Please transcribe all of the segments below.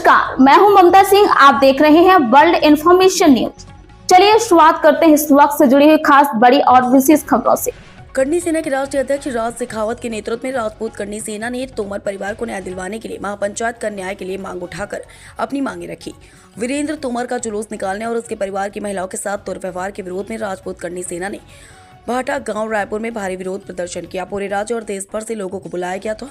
नमस्कार, मैं हूं ममता सिंह। आप देख रहे हैं वर्ल्ड इन्फॉर्मेशन न्यूज। चलिए शुरुआत करते हैं इस वक्त से जुड़ी हुई खास बड़ी और विशेष खबरों से। कर्णी सेना के राष्ट्रीय अध्यक्ष राज शेखावत के नेतृत्व में राजपूत कर्णी सेना ने तोमर परिवार को न्याय दिलवाने के लिए महापंचायत कर न्याय के लिए मांग उठाकर अपनी मांगे रखी। वीरेंद्र तोमर का जुलूस निकालने और उसके परिवार की महिलाओं के साथ दुर्व्यवहार के विरोध में राजपूत कर्णी सेना ने भाटा गांव रायपुर में भारी विरोध प्रदर्शन किया। पूरे राज्य और देश भर से लोगों को बुलाया गया था।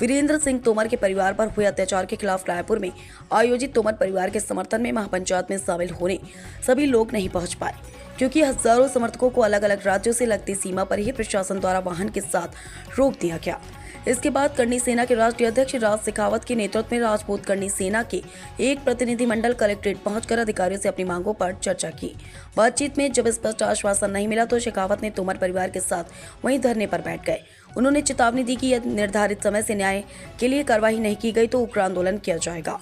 वीरेंद्र सिंह तोमर के परिवार पर हुए अत्याचार के खिलाफ रायपुर में आयोजित तोमर परिवार के समर्थन में महापंचायत में शामिल होने सभी लोग नहीं पहुंच पाए, क्योंकि हजारों समर्थकों को अलग अलग राज्यों से लगती सीमा पर ही प्रशासन द्वारा वाहन के साथ रोक दिया गया। इसके बाद कर्णी सेना के राष्ट्रीय अध्यक्ष राज शेखावत के नेतृत्व में राजपूत कर्णी सेना के एक प्रतिनिधिमंडल कलेक्ट्रेट पहुंचकर अधिकारियों से अपनी मांगों पर चर्चा की। बातचीत में जब स्पष्ट आश्वासन नहीं मिला तो शेखावत ने तोमर परिवार के साथ वहीं धरने पर बैठ गए। उन्होंने चेतावनी दी कि यदि निर्धारित समय से न्याय के लिए कार्रवाई नहीं की गई तो उग्र आंदोलन किया जाएगा।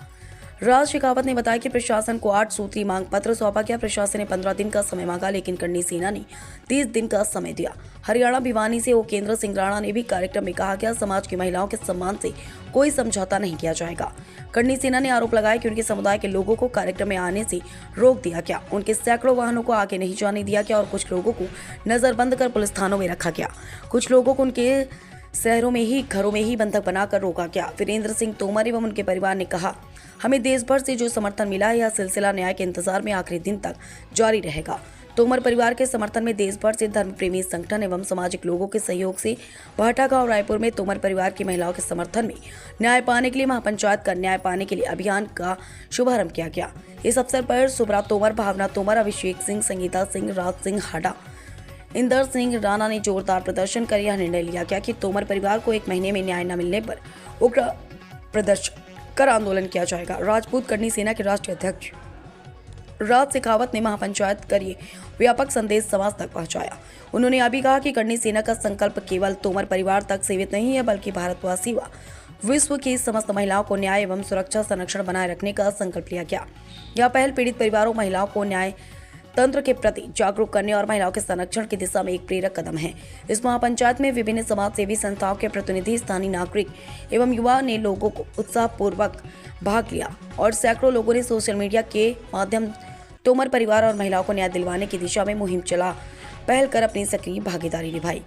राज शेखावत ने बताया कि प्रशासन को 8 सूत्री मांग पत्र सौंपा गया। प्रशासन ने 15 दिन का समय मांगा, लेकिन कर्णी सेना ने 30 दिन का समय दिया। हरियाणा भिवानी से उपेंद्र सिंह राणा ने भी कार्यक्रम में कहा गया, समाज की महिलाओं के सम्मान से कोई समझौता नहीं किया जाएगा। कर्णी सेना ने आरोप लगाया कि उनके समुदाय के लोगों को कार्यक्रम में आने से रोक दिया गया, उनके सैकड़ों वाहनों को आगे नहीं जाने दिया गया और कुछ लोगों को नजरबंद कर पुलिस थानों में रखा गया। कुछ लोगों को उनके शहरों में ही घरों में ही बंधक बनाकर रोका गया। वीरेंद्र सिंह तोमर एवं उनके परिवार ने कहा, हमें देश भर से जो समर्थन मिला है, यह सिलसिला न्याय के इंतजार में आखिरी दिन तक जारी रहेगा। तोमर परिवार के समर्थन में देश भर से धर्म प्रेमी संगठन एवं सामाजिक लोगों के सहयोग से भाटा गांव रायपुर में तोमर परिवार की महिलाओं के समर्थन में न्याय पाने के लिए महापंचायत का न्याय पाने के लिए अभियान का शुभारंभ किया गया। इस अवसर पर सुब्रा तोमर, भावना तोमर, अभिषेक सिंह, संगीता सिंह, राज सिंह हाडा, इंदर सिंह राणा ने जोरदार प्रदर्शन कर यह निर्णय लिया गया कि तोमर परिवार को 1 महीने में न्याय न मिलने पर उग्र प्रदर्शन कर आंदोलन किया जाएगा। राजपूत कर्णी सेना के राष्ट्रीय अध्यक्ष राज शेखावत ने महापंचायत कर ये व्यापक संदेश समाज तक पहुंचाया। उन्होंने यह भी कहा कि कर्णी सेना का संकल्प केवल तोमर परिवार तक सीमित नहीं है, बल्कि भारतवासी व विश्व की समस्त महिलाओं को न्याय एवं सुरक्षा संरक्षण बनाए रखने का संकल्प लिया गया। यह पहल पीड़ित परिवारों, महिलाओं को न्याय तंत्र के प्रति जागरूक करने और महिलाओं के संरक्षण की दिशा में एक प्रेरक कदम है। इस महापंचायत में विभिन्न समाज सेवी संस्थाओं के प्रतिनिधि, स्थानीय नागरिक एवं युवा ने लोगों को उत्साहपूर्वक भाग लिया और सैकड़ों लोगों ने सोशल मीडिया के माध्यम तोमर परिवार और महिलाओं को न्याय दिलवाने की दिशा में मुहिम चला पहल कर अपनी सक्रिय भागीदारी निभाई।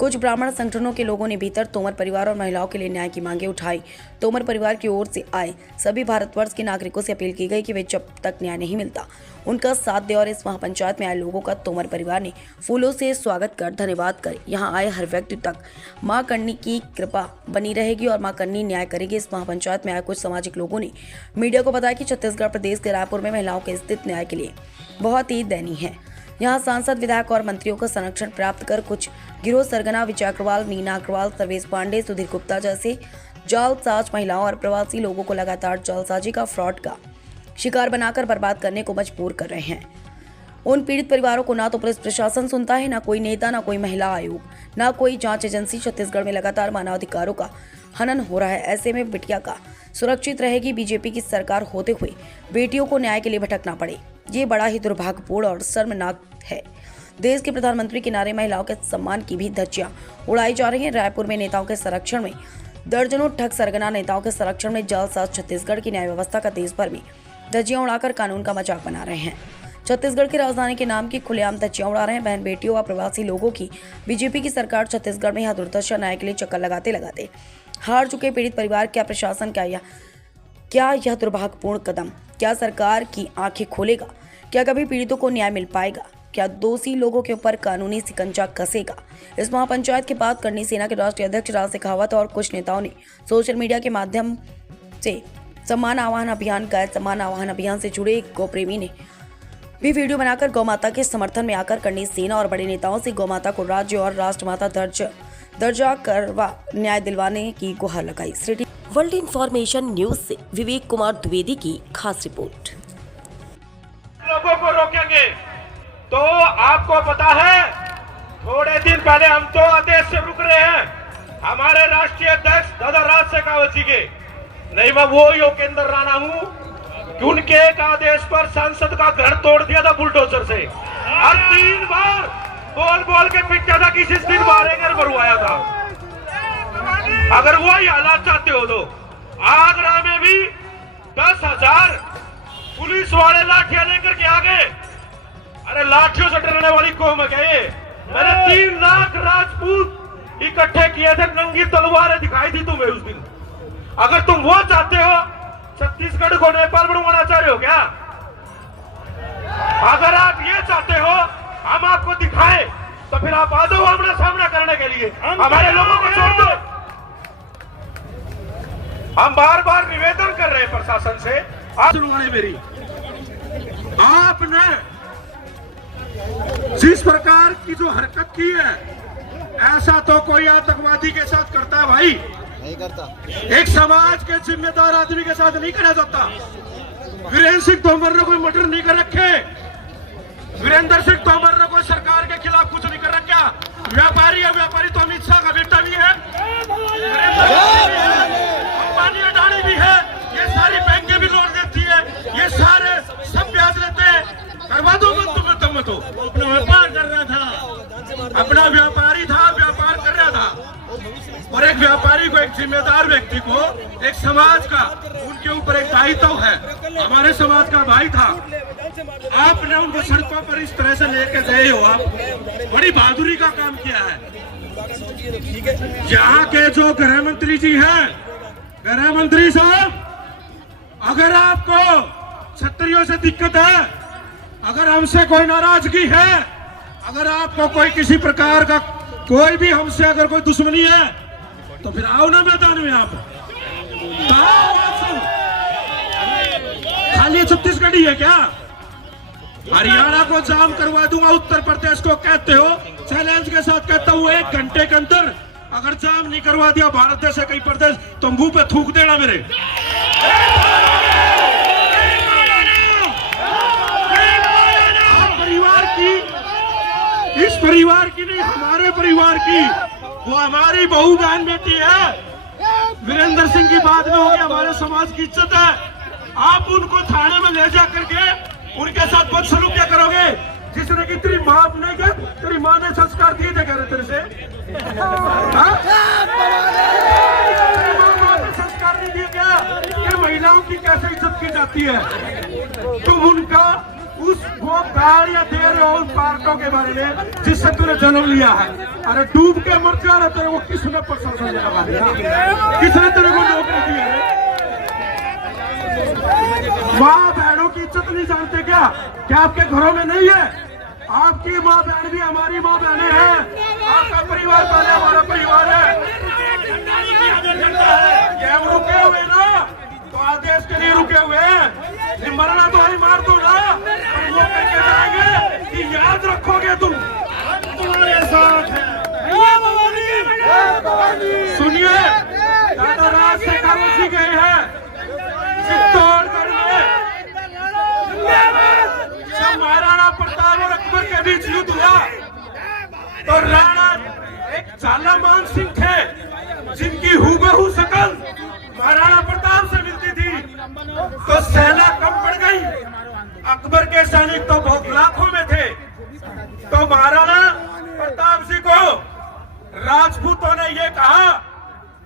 कुछ ब्राह्मण संगठनों के लोगों ने भीतर तोमर परिवार और महिलाओं के लिए न्याय की मांगे उठाई। तोमर परिवार की ओर से आए सभी भारतवर्ष के नागरिकों से अपील की गई कि वे जब तक न्याय नहीं मिलता उनका साथ दें और इस महापंचायत में आए लोगों का तोमर परिवार ने फूलों से स्वागत कर धन्यवाद कर यहां आए हर व्यक्ति तक मां कर्णी की कृपा बनी रहेगी और मां कर्णी न्याय करेगी। इस महापंचायत में आए कुछ सामाजिक लोगों ने मीडिया को बताया कि छत्तीसगढ़ प्रदेश के रायपुर में महिलाओं के स्थित न्याय के लिए बहुत ही दयनीय है। यहाँ सांसद, विधायक और मंत्रियों का संरक्षण प्राप्त कर कुछ गिरोह सरगना विजय अग्रवाल, मीना अग्रवाल, सर्वेश पांडे, सुधीर गुप्ता जैसे जालसाज महिलाओं और प्रवासी लोगों को लगातार जालसाजी का फ्रॉड का शिकार बनाकर बर्बाद करने को मजबूर कर रहे हैं। उन पीड़ित परिवारों को ना तो पुलिस प्रशासन सुनता है, ना कोई नेता, ना कोई महिला आयोग, ना कोई जांच एजेंसी। छत्तीसगढ़ में लगातार मानवाधिकारों का हनन हो रहा है। ऐसे में बिटिया का सुरक्षित रहेगी। बीजेपी की सरकार होते हुए बेटियों को न्याय के लिए भटकना पड़े, ये बड़ा ही दुर्भाग्यपूर्ण और शर्मनाक है। देश के प्रधानमंत्री के नारे महिलाओं के सम्मान की भी धज्जियां उड़ाई जा रही हैं। रायपुर में नेताओं के संरक्षण में दर्जनों ठग सरगना नेताओं के संरक्षण में जालसाज छत्तीसगढ़ की न्याय व्यवस्था का देश भर में धज्जियां उड़ाकर कानून का मजाक बना रहे हैं। छत्तीसगढ़ की राजधानी के नाम की खुलेआम धज्जियां उड़ा रहे हैं। बहन बेटियों व प्रवासी लोगों की बीजेपी की सरकार छत्तीसगढ़ में यह दुर्दशा न्याय के लिए चक्कर लगाते लगाते हार चुके पीड़ित परिवार, क्या प्रशासन, क्या यह दुर्भाग्यपूर्ण कदम क्या सरकार की आंखें खोलेगा? क्या कभी पीड़ितों को न्याय मिल पाएगा? क्या दोषी लोगों के ऊपर कानूनी सिकंजा कसेगा? इस महापंचायत के बाद कर्णी सेना के राष्ट्रीय अध्यक्ष राज शेखावत और कुछ नेताओं ने सोशल मीडिया के माध्यम से सम्मान आह्वान अभियान से जुड़े एक गौ प्रेमी ने भी वीडियो बनाकर गौ माता के समर्थन में आकर कर्णी सेना और बड़े नेताओं से गौ माता को राज्य और राष्ट्रमाता दर्जा करवा न्याय दिलवाने की गुहार लगाई। वर्ल्ड इन्फॉर्मेशन न्यूज से विवेक कुमार द्विवेदी की खास रिपोर्ट। लोगों को रोकेंगे तो आपको पता है, थोड़े दिन पहले हम तो आदेश से रुक रहे हैं हमारे राष्ट्रीय अध्यक्ष दादा राज शेखावत जी के। नहीं, मैं वो योगेंद्र राणा हूं, उनके एक आदेश पर संसद का घर तोड़ दिया था बुलडोजर से और 3 बार बोल के पिटा था, किसी दिन बारेगर भरवाया था। अगर वही हालात चाहते हो तो आगरा में भी 10,000 पुलिस वाले लाठियां लेकर के आ गए। अरे लाठियों से डरने वाली कौम है क्या ये? मैंने 3 लाख राजपूत इकट्ठे किए थे, नंगी तलवारें दिखाई थी तुम्हें उस दिन। अगर तुम वो चाहते हो, छत्तीसगढ़ को नेपाल बनवाना चाह रहे हो क्या? अगर आप ये चाहते हो हम आपको दिखाएं, तो फिर आप आ जाओ हमारा सामना करने के लिए। हमारे लोगों को छोड़ दो। हम बार बार निवेदन कर रहे हैं प्रशासन से। आप सुनिए मेरी, आपने जिस प्रकार की जो हरकत की है, ऐसा तो कोई आतंकवादी के साथ करता है भाई? नहीं करता। एक समाज के जिम्मेदार आदमी के साथ नहीं करा जाता। वीरेंद्र सिंह तोमर ने कोई मर्डर नहीं कर रखे। वीरेंद्र सिंह तोमर ने कोई सरकार के खिलाफ कुछ नहीं कर रखा। व्यापारी है, व्यापारी तो अमित शाह का बेटा भी है, अंबानी अडानी भी है। ये सारी बैंकें भी लोन देती है, ये सारे सब ब्याज लेते हैं। करवा दो मत तुम्हें, तुम तो अपना व्यापार कर रहा था, अपना व्यापारी था, व्यापार कर रहा था। और एक व्यापारी को, एक जिम्मेदार व्यक्ति को, एक समाज का उनके ऊपर एक दायित्व है। हमारे समाज का भाई था, आपने उनको सड़कों पर इस तरह से लेके गए हो। आप बड़ी बहादुरी का काम किया है। यहाँ के जो गृह मंत्री जी हैं, गृह मंत्री साहब, अगर आपको क्षत्रियों से दिक्कत है, अगर हमसे कोई नाराजगी है, अगर आपको कोई किसी प्रकार का कोई भी हमसे अगर कोई दुश्मनी है, तो फिर आओ ना मैदान में। आप खाली छत्तीसगढ़ी है क्या? हरियाणा को जाम करवा दूंगा, उत्तर प्रदेश को कहते हो। चैलेंज के साथ कहता हूँ, 1 घंटे के अंदर अगर जाम नहीं करवा दिया भारत देश से कई प्रदेश, तो मुंह पे थूक देना मेरे। परिवार की, इस परिवार की नहीं, हमारे परिवार की, वो हमारी बहू बहन बेटी है। वीरेंद्र सिंह की बात में होगी, हमारे समाज की इज्जत है। आप उनको थाने में ले जा करके उनके साथ बदसलूक क्या करोगे? जिसने कि तेरी माँ ने क्या, तेरी माँ ने संस्कार दिए थे क्या तेरे से? संस्कार नहीं दिए क्या कि महिलाओं की कैसे इज्जत की जाती है? तुम उनका वो गाड़ या दे रहे हो उन पार्टों के बारे में जिससे तूने जन्म लिया है। अरे डूब के मर जा रहे तेरे को किसने प्रशासन लगा दिया? किसने तेरे को नौकरी दी है? माँ बहनों की इज्जत नहीं जानते क्या? क्या आपके घरों में नहीं है? आपकी माँ बहन भी हमारी माँ बहनें हैं। आपका परिवार पहले हमारा परिवार है। ये हम रुके हुए ना, तो आदेश के लिए रुके हुए हैं। मरना तो ही मार दो ना, वो करके जाएंगे कि याद रखोगे तुम, तुम्हारे साथ है। सुनिए, दादा राज से कागजी गए हैं चित्तौड़गढ़ में। जब महाराणा प्रताप और अकबर के बीच युद्ध हुआ, तो राणा एक झालामान सिंह थे जिनकी हूबहू शकल महाराणा प्रताप से मिलती थी। तो सेना कम पड़ गई, अकबर के सैनिक तो बहुत लाखों में थे। तो महाराणा प्रताप सिंह को राजपूतों ने ये कहा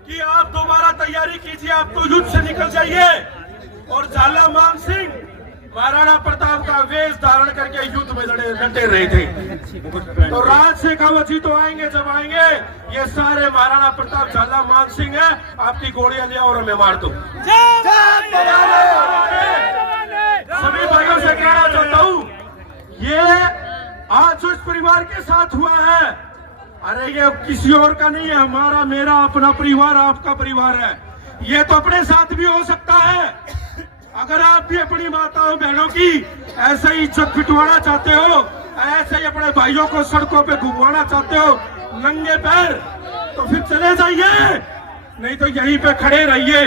कि आप दोबारा तैयारी कीजिए, आप तो युद्ध से निकल जाइए। और झालामान सिंह महाराणा प्रताप का वेश धारण करके युद्ध में डटे रहे थे। तो राज से कावत जी तो आएंगे, जब आएंगे ये सारे महाराणा प्रताप झालामान सिंह है, आपकी गोलियां लिया और हमें मार दो। सभी भाइयों से कहना चाहता हूँ, ये आज जो इस परिवार के साथ हुआ है, अरे ये किसी और का नहीं है, हमारा मेरा अपना परिवार, आपका परिवार है। ये तो अपने साथ भी हो सकता है। अगर आप भी अपनी माताओं बहनों की ऐसे ही इज्जत पिटवाना चाहते हो, ऐसे ही अपने भाइयों को सड़कों पे घुमवाना चाहते हो नंगे पैर, तो फिर चले जाइए, नहीं तो यहीं पे खड़े रहिए।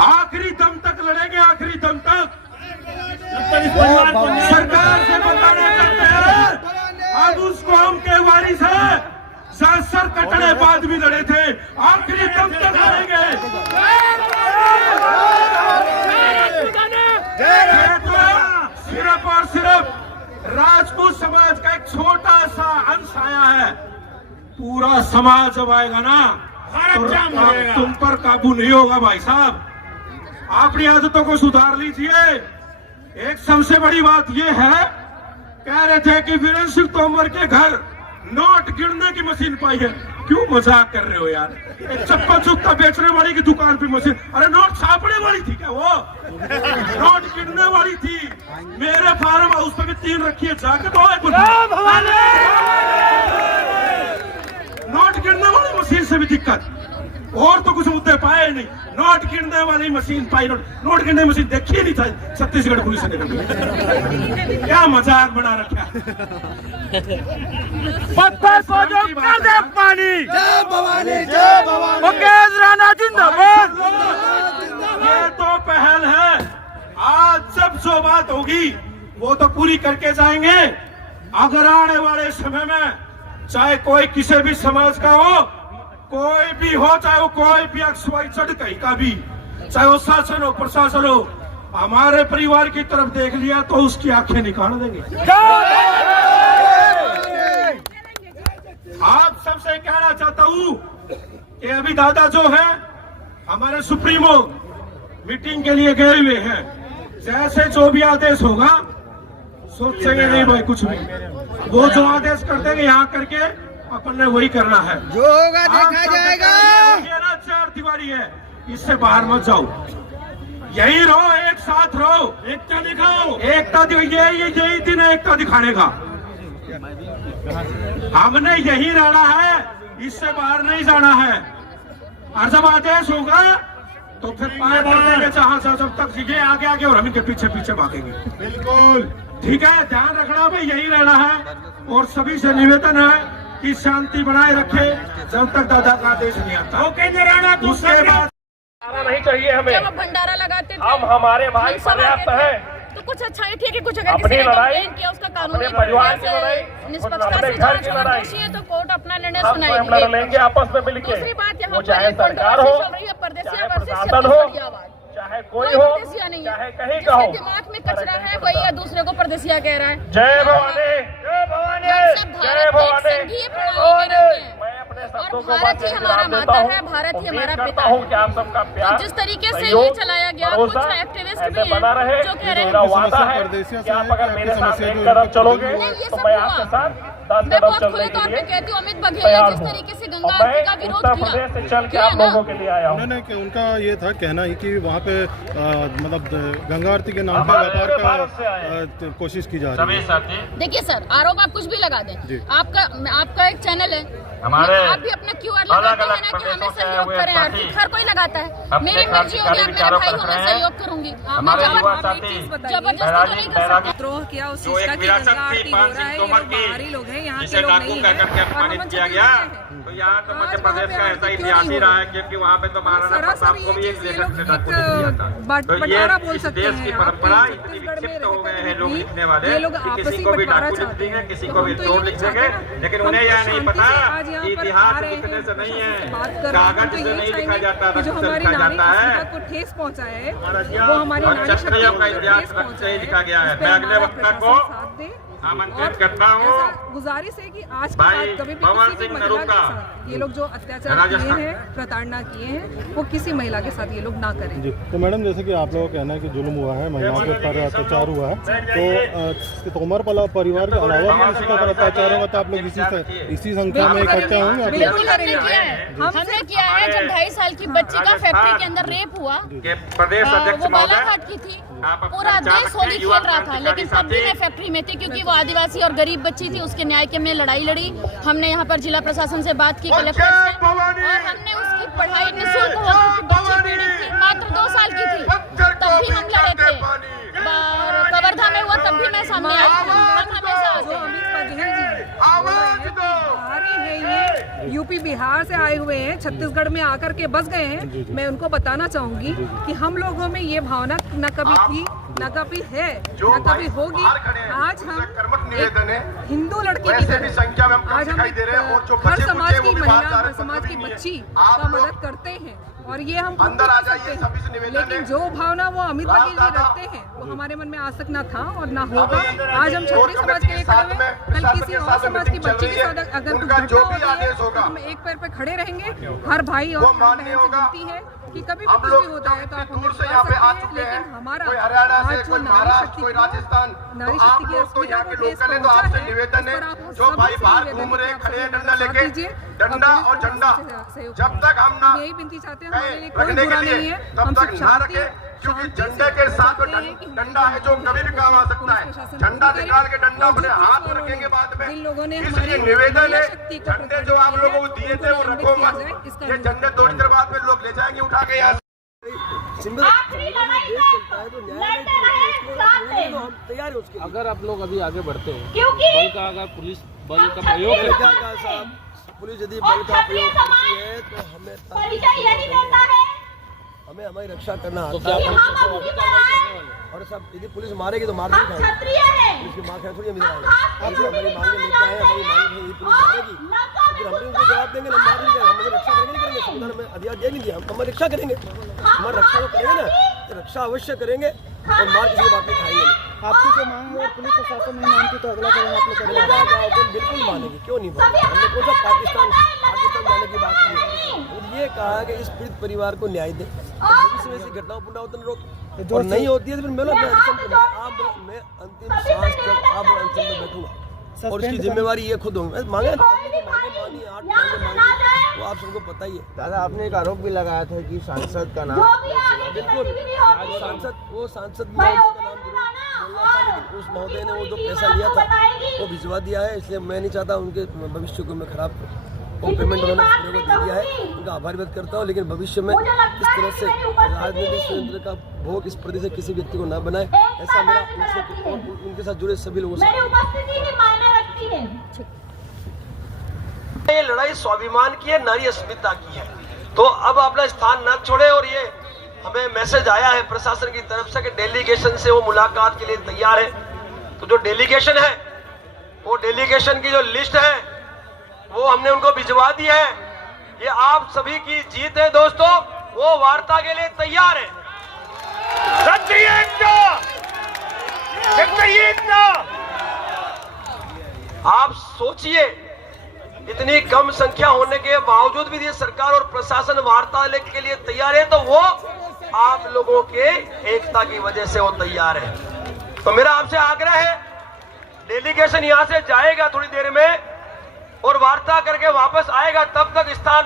आखिरी दम तक लड़ेंगे, आखिरी दम तक। सरकार से बताने करते हैं, अब उसको हम के वारिस है, सर कटने बाद भी लड़े थे, आखिरी दम तक लड़ेंगे। सिर्फ और सिर्फ राजपूत समाज का एक छोटा सा अंश आया है। पूरा समाज जब आएगा ना, तो तुम पर काबू नहीं होगा भाई साहब। अपनी आदतों को सुधार लीजिए। एक सबसे बड़ी बात यह है, कह रहे थे कि वीरेंद्र सिंह तोमर के घर नोट गिनने की मशीन पाई है। क्यों मजाक कर रहे हो यार? एक चप्पल जूता बेचने वाली की दुकान पे मशीन, अरे नोट छापने वाली थी क्या वो? नोट गिनने वाली थी। मेरे फार्म हाउस पे भी 3 रखी है, जाके तो नोट गिनने वाली मशीन से भी दिक्कत, और तो कुछ मुद्दे पाए नहीं। नोट गिनने वाली मशीन पाई, नोट गिनने मशीन देखी ही नहीं था छत्तीसगढ़ पुलिस ने। क्या मजाक बना रखा। पत्थर को जो कर दे पानी। जय भवानी, जय भवानी। मुकेश राणा जिंदाबाद। ये तो पहल है, आज जब जो बात होगी वो तो पूरी करके जाएंगे। अगर आने वाले समय में चाहे कोई किसी भी समाज का हो, कोई भी हो, चाहे वो कोई भी XYZ कहीं का भी, चाहे वो शासन हो प्रशासन हो, हमारे परिवार की तरफ देख लिया तो उसकी आंखें निकाल देंगे। आप सबसे कहना चाहता हूं कि अभी दादा जो है हमारे सुप्रीमो मीटिंग के लिए गए हुए हैं। जैसे जो भी आदेश होगा सोचेंगे नहीं भाई कुछ भी, वो जो आदेश कर देंगे यहाँ करके अपन ने वही करना है। जो होगा देखा जाएगा। ये ना 4 दीवारी है, इससे बाहर मत जाओ, यही रहो, एक साथ रहो, एकता दिखाओ, एकता यही दिन है एकता दिखाने का। हमने यही रहना है, इससे बाहर नहीं जाना है। और जब आदेश होगा तो फिर पाए बढ़ेंगे जहां से, जब तक ये आगे आगे और हम इनके पीछे पीछे भागेंगे। बिल्कुल ठीक है, ध्यान रखना भाई, यही रहना है। और सभी से निवेदन है कि शांति बनाए रखे जब तक दादा का आदेश नहीं आता। उसके बाद नहीं चाहिए हमें। जब भंडारा लगाते थे, हम हमारे भाई पर्याप्त है। तो कुछ अच्छा ही ठीक है, कुछ अगर अपनी किसी ने लड़ाई, कंप्लेन किया उसका कानूनी परिवार की लड़ाई, निष्पक्षता से जांच होना चाहिए, तो कोर्ट अपना निर्णय हम सुनाएगी। लड़ेंगे आपस में मिलके। दूसरी बात यहाँ वो पर चाहे एक सरकार हो, controversy चल रही है, परदेसिया चाहे वर्सेस प्रशासन हो, छत्तीसगढ़ी आवाज। चाहे कोई हो, परदेसिया नहीं है, चाहे कहीं का हो। जिसके दिमाग में कचरा है वही है दूसरे को परदेसिया कह रहा है। जय भवानी, जय भवानी, हम सब जय भारत भवानी, एक संघीय प्रणाली में रहते हैं। मैं अपने और शब्दों को भारत ही हमारा माता है, भारत ही हमारा पिता है। कि आप सबका प्यार, तो जिस तरीके से ये चलाया गया, कुछ एक्टिविस्ट भी हैं जो कह रहे हैं वादा है कि आप अगर मेरे साथ एक कदम चलोगे तो मैं आपके साथ 10 मैं कदम बहुत खुले चलने के तौर पे लिए कहती हूँ, अमित बघेल ने जिस तरीके से गंगा आरती का विरोध उत्तर प्रदेश से चल के किया आप लोगों के लिए आया हूँ। उन्होंने उनका ये था कहना ही कि वहाँ पे मतलब गंगा आरती के नाम पर व्यापार का कोशिश की जा रही है। देखिए सर, आरोप आप कुछ भी लगा दें, आपका एक चैनल है, हमारे आप भी अपना QR लगाते हैं ना कि हमें सहयोग करें, आर्थिक हर कोई लगाता है। मेरी मर्जी होगी, आप मेरे भाई हो, मैं सहयोग करूंगी। मैं जबरदस्ती तो नहीं कर सकती। द्रोह किया उस चीज का कि गंगा आरती हो रहा है, ये लोग बाहरी लोग हैं, यहाँ के लोग नहीं हैं। अपमानित किया गया, तो यहाँ तो मध्य प्रदेश का ऐसा इतिहास ही रहा है, क्योंकि वहाँ पे तो महाराणा प्रताप को भी एक लेखक से डाकू ने दिया था। तो ये इस देश की परंपरा इतनी विक्षिप्त हो गए हैं लोग लिखने वाले कि किसी को भी डाकू लिख देंगे, किसी को भी चोर लिख देंगे, लेकिन उन्हें यह नहीं पता कि इतिहास लिखने से नहीं है, कागज से नहीं लिखा जाता, रक्त जो से हमारी लिखा नारी जाता है। को ठेस पहुंचाया है, वो हमारी नारी शक्ति क्षत्रियों का को इतिहास ठेस रक्त से ही पहुंचाया लिखा गया है। है। मैं अगले वक्ता को साथ दे आमंत्रित करता हूँ। ऐसा गुजारिश है कि आज के भाई बाद कभी भी पवन किसी भी सिंह महिला के नरूका, साथ ये लोग जो अत्याचार राजस्थान किए हैं, प्रताड़ना किए हैं, वो किसी महिला के साथ ये लोग ना करें। जी, तो मैडम जैसे कि आप लोगों का कहना है कि जुल्म हुआ है, महिलाओं के ऊपर अत्याचार हुआ है, तो तोमर परिवार के अलावा भी किसी के ऊपर अत्याचार होगा तो आप लोग इसी संख्या में इकट्ठे होंगे? आप बिल्कुल हमने किया है, हमने किया है। जब 2.5 साल की बच्ची का फैक्ट्री के अंदर रेप हुआ, प्रदेश अध्यक्ष वो महोदय, बालाघाट की थी, आप अपना पूरा विचार देश रखें, होली युवा खेल रहा था, क्रांतिकारी लेकिन तब भी साथी। मैं फैक्ट्री में थी क्योंकि वो आदिवासी और गरीब बच्ची थी। उसके न्याय के हमने लड़ाई लड़ी, हमने यहाँ पर जिला प्रशासन से बात की, कलेक्टर से, और हमने उसकी पढ़ाई निःशुल्क हो गई। बच्ची पीड़ित थी, मात्र 2 साल की थी, तब भी हम लड़े थे। और कवर्धा में हुआ तब भी मैं सामने आई थी। हम हमेशा आते हैं। अमित बघेल जी बाहरी है, ये यूपी बिहार से आए हुए हैं, छत्तीसगढ़ में आकर के बस गए हैं। मैं उनको बताना चाहूंगी कि हम लोगों में ये भावना न कभी थी, न कभी है, न कभी होगी। आज हम एक हिंदू लड़की की तरह आज हम हर समाज की महिला, हर समाज की बच्ची का मदद करते हैं, और ये हम अंदर आ जाइए सभी से निवेदन है। लेकिन जो भावना वो अमित बघेल जी रखते हैं, वो हमारे मन में आज तक ना था और ना होगा। आज हम क्षत्रिय समाज के लिए खड़े हुए, कल किसी और समाज की बच्ची के साथ अगर कुछ घटना होती है तो हम एक पैर पे खड़े रहेंगे। हर भाई और हर बहन से विनती है कि कभी हम भी लोग कुछ भी होता है तो आप हमें दूर से बता यहाँ पे आ सकते हैं, चुके हैं, लेकिन हमारा कोई हरियाणा से, आज जो कोई नारी महाराष्ट्र, शक्ति कोई का राजस्थान, नारी तो शक्ति आप की लोग तो यहाँ के लोकल है, तो पहुंचा आपसे है, निवेदन है, उस पर आप जो सभी भाई से बाहर निवेदन घूम रहे है कि खड़े हैं आप डंडा साथ लेके, दीजिए, डंडा अपने और झंडा सहयोग जब तक हम ना हम यही विनती चाहते हैं, हमारे लिए कोई रखने बुरा के नहीं लिए है, तब हम तक सब ना शांति रखें, क्योंकि शांति झंडे से के साथ चाहते हैं कि डंडा है जो कभी भी काम आ सकता है। झंडा निकाल के डंडा अपने हाथ में रखेंगे बाद में। जिन लोगों ने इसलिए हमारी निवेदन है, शक्ति को झंडे जो आप लोगों को दिए थे वो रखो मत, ये झंडे थोड़ी देर बाद में लोग ले जाएंगे उठा के यहाँ। आखिरी लड़ाई में लड़ते रहे साथ में। हम तैयार हैं उसके लिए। अगर आप लोग अभी आगे बढ़ते हो, क्योंकि बल का अगर पुलिस बल का प्रयोग करती है, साहब पुलिस यदि बल का प्रयोग करती है तो हमें परिचय यही देता है हमें हमारी रक्षा करना तो आता क्या है। कि हम अपनी पर और सब यदि पुलिस मारेगी तो मार नहीं हम खाएंगे, क्षत्रिय हैं। पुलिस की मार खाए थोड़ी हम इधर आएंगे। आप जो हमारी मांगे लेके आए, हमारी मांगे यदि पुलिस मारेगी फिर हम भी उनको जवाब देंगे, हम मार नहीं करेंगे, हम हमारी रक्षा करेंगे नहीं करेंगे, संविधान हमें अधिकार दे नहीं दिया, हम हमारी रक्षा करेंगे, हमारी रक्षा तो करेंगे ना, तो रक्षा अवश्य करेंगे और मार किसी की बात नहीं खाएंगे नहीं। आपकी जो मांग है पुलिस प्रशासन नहीं मानती तो अगला कदम आप लोग करेंगे? बिल्कुल मानेंगे, क्यों नहीं मानेंगे। हमने कौन सा पाकिस्तान जाने की बात की है, और ये कहा है कि इस पीड़ित परिवार को न्याय दे, भविष्य में ऐसी घटनाओं पुनरावृत्ति रोक, और नहीं होती है तो फिर मैं अंतिम सांस तक आप अनशन पे बैठूंगा और इसकी जिम्मेवारी ये खुद होंगे। मांगे मानी 8 मांगे वो आप सबको पता ही है। दादा आपने एक आरोप भी लगाया था कि सांसद का नाम, बिल्कुल सांसद, वो सांसद महोदय का नाम जरूर बोलना था, लेकिन उस महोदय ने वो जो पैसा लिया था वो भिजवा दिया है, इसलिए मैं नहीं चाहता उनके भविष्य को मैं खराब करूँ। वो पेमेंट उन्होंने दे दिया है, उनका आभार व्यक्त करता हूँ, लेकिन भविष्य में इस तरह से राजनीतिक षड्यंत्र का भोग इस प्रति से किसी व्यक्ति को न बनाए, ऐसा मेरा उनसे और उनके साथ जुड़े सभी लोगों से। ये लड़ाई स्वाभिमान की है, नारी अस्मिता की है, तो अब अपना स्थान न छोड़े। और ये हमें मैसेज आया है प्रशासन की तरफ से कि डेलीगेशन से वो मुलाकात के लिए तैयार है, तो जो डेलीगेशन है वो डेलीगेशन की जो लिस्ट है वो हमने उनको भिजवा दी है। ये आप सभी की जीत है दोस्तों, वो वार्ता के लिए तैयार है। आप सोचिए, इतनी कम संख्या होने के बावजूद भी ये सरकार और प्रशासन वार्ता के लिए तैयार है, तो वो आप लोगों के एकता की वजह से वो तैयार है। तो मेरा आपसे आग्रह है, डेलीगेशन यहां से जाएगा थोड़ी देर में और वार्ता करके वापस आएगा, तब तक स्थान